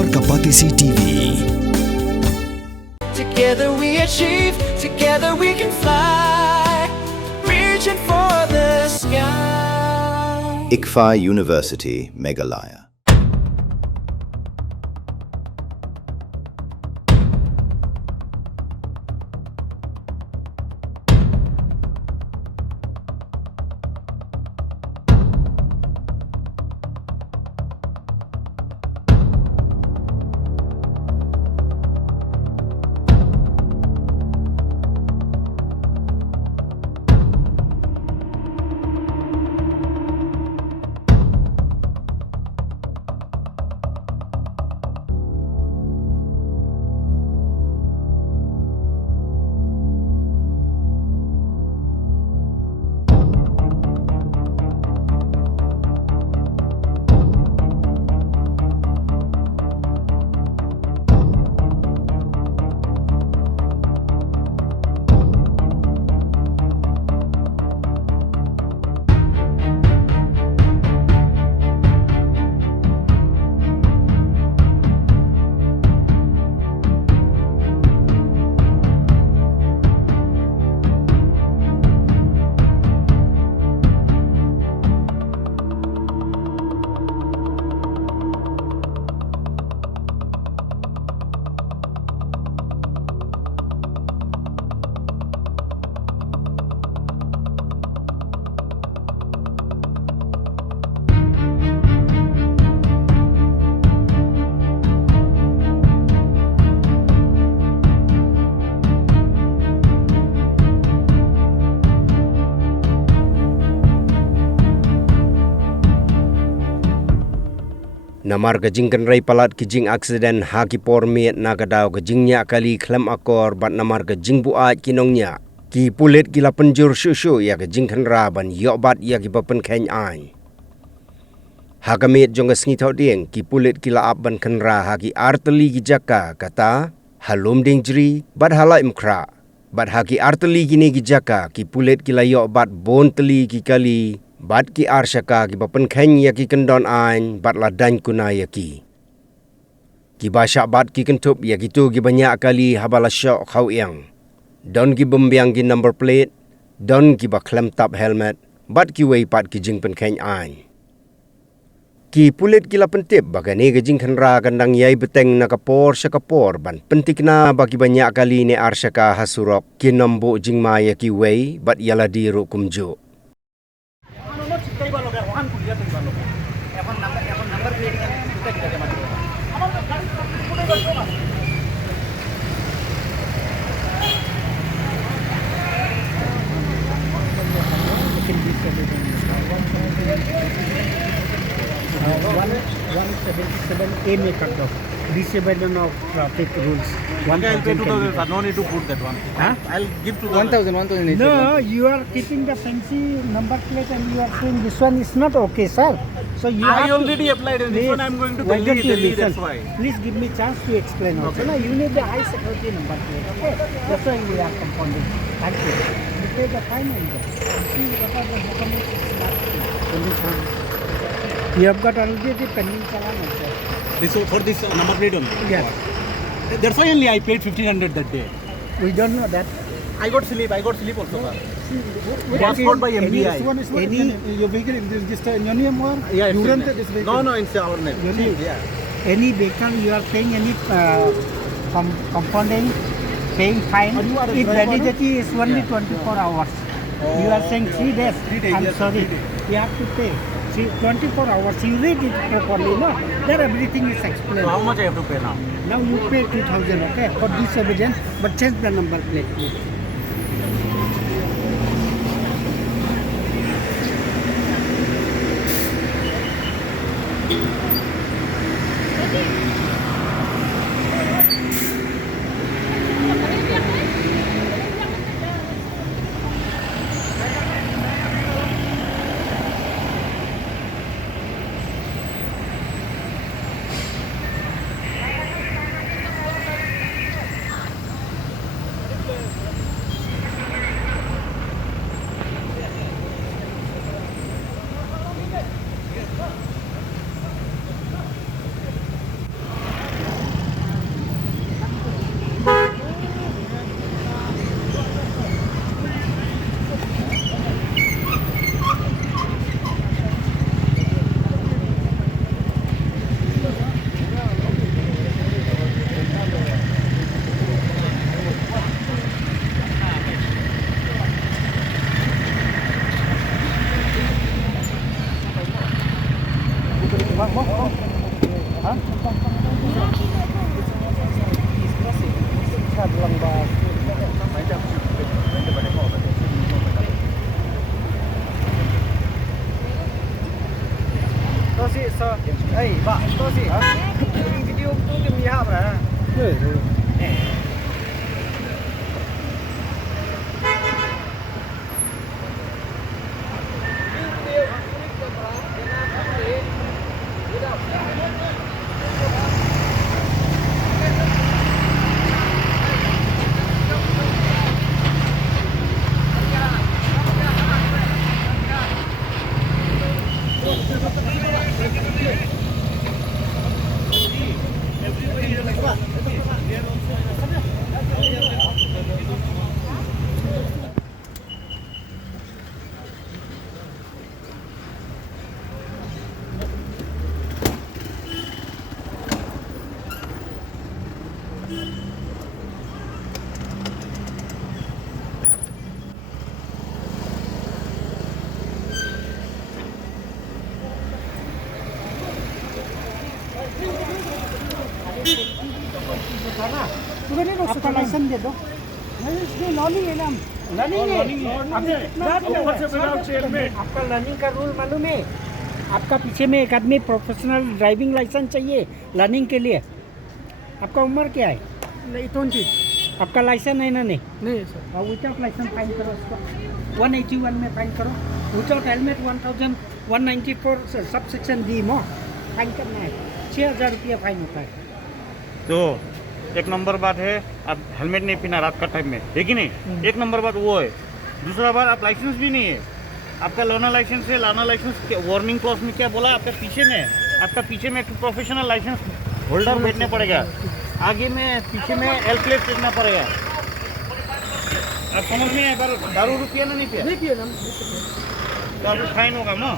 Akor Kapatisi TV. Together we achieve, together we can fly, reaching for the sky. Pynkheiñ University, Meghalaya. Namar gajingkan rai palat kijing aksiden haki por miet nagadau gajingnya kali klem akor bat namar gajing buat kinongnya ki pulit gila penjur susu ya gajingkan raban yok bat ya ki Pynkheiñ ain hagamit jong ngi thau ding ki pulit gila aban kenra haki arteli gijaka kata Lumdiengjri bat Laitumkhrah bat haki arteli gini gijaka ki pulit gila yok bat bon teli ki kali bat ki arsyaka ki Pynkheiñ ya ki kendon ain bat la Daiñ Kuna ya ki basyak bat ki kentup ya gitu ki banyak kali habala syok khau yang don ki bembiang ki number plate don ki ba klem tap helmet bat ki wei pat ki jing Pynkheiñ ain ki pulit ki la pentip bagani ki jing khenra kandang yai beteng na kapor syakapor ban pentikna bagi banyak kali ne arsyaka hasurok ki nombo jing ma ya ki wei bat yala di ru kumjo A may cut off. Disablement of traffic rules. Okay, I'll pay 2,000. No need to put that one. Huh? I'll give 2,000. 1,000. No, you are keeping the fancy number plate and you are saying this one is not okay, sir. So you I have already applied and this one I'm going to Tylli, that's why. Please give me chance to explain also. No, you need the high security number plate, okay? That's why we are compounding. Thank you. You pay the fine and see what are the documents. You have got already the pending challan also. This for this number plate only? Yes. That's why only I paid 1,500 that day. We don't know that. I got slip also, sir. Passport by MDI. Your vehicle is registered in your name or Yeah, you it's rented this vehicle? No, it's our name. Your name? Yeah. Any vehicle you are paying any compounding, paying fine. If validity is only 24 hours. You are saying 3 days. 3 days. I'm Yes, sorry. 3 days. You have to pay. See, 24 hours. You read it properly, no? There everything is explained. So how much I have to pay now? Now you pay 2,000, okay, for this evidence, but change the number plate, please. video tu demi apa? आपका licence दे दो। इसमें learning है ना, learning है। आपका learning का rule मालूम है? आपका पीछे में एक आदमी प्रोफेशनल ड्राइविंग लाइसेंस चाहिए लर्निंग के लिए। आपका उम्र क्या है? नहीं 20। आपका लाइसेंस है ना? नहीं सर। और विदाउट लाइसेंस फाइन करो उसको, 181 में फाइन करो। Without helmet 1194 sub section D में फाइन करना है। 6000 रुपया फाइन होता है। तो एक नंबर बात है, आप हेलमेट नहीं पहना रात का टाइम में, है कि नहीं? एक नंबर बात वो है। दूसरा बात, आप लाइसेंस भी नहीं है। आपका लर्नर लाइसेंस है। लर्नर लाइसेंस वार्निंग क्लॉज में क्या बोला? आपका पीछे में एक प्रोफेशनल लाइसेंस होल्डर बैठने पड़ेगा, आगे में पीछे में एल प्लेट देखना पड़ेगा। आप समझ में आए? दारू रुपया ना नहीं पिया तो आपको फाइन होगा ना।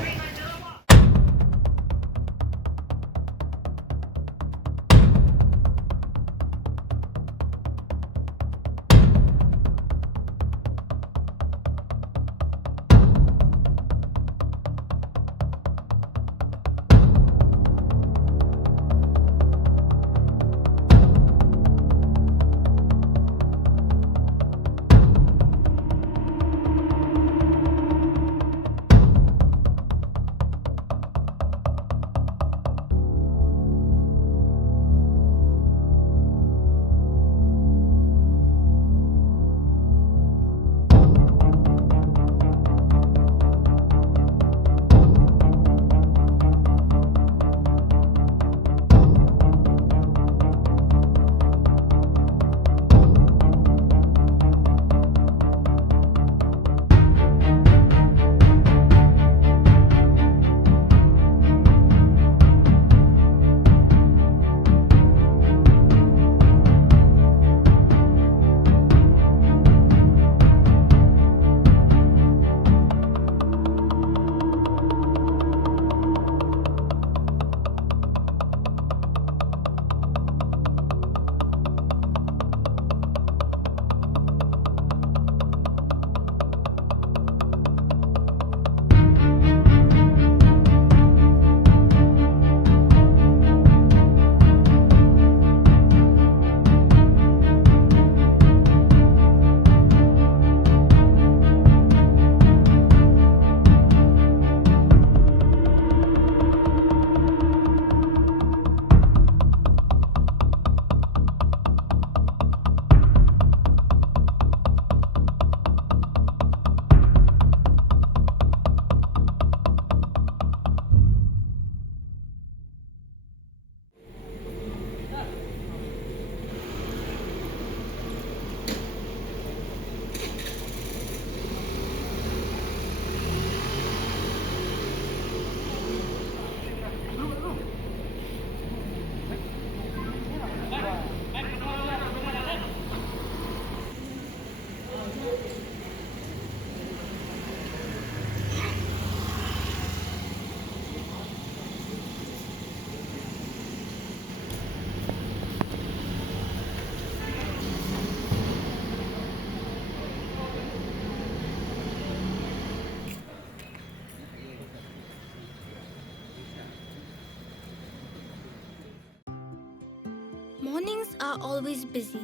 Mornings are always busy.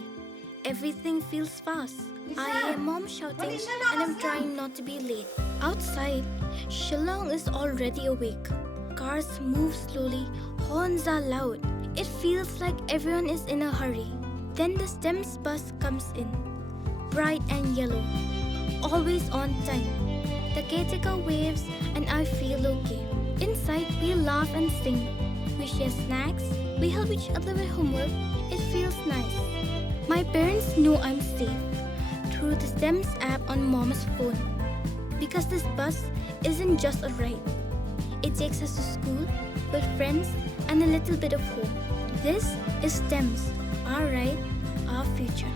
Everything feels fast. I hear mom shouting and I'm trying not to be late. Outside, Shillong is already awake. Cars move slowly, horns are loud. It feels like everyone is in a hurry. Then the STEMS bus comes in, bright and yellow, always on time. The caretaker waves and I feel okay. Inside, we laugh and sing. We share snacks. We help each other with homework. It feels nice. My parents know I'm safe through the STEMS app on mom's phone. Because this bus isn't just a ride. It takes us to school with friends and a little bit of hope. This is STEMS, our ride, our future.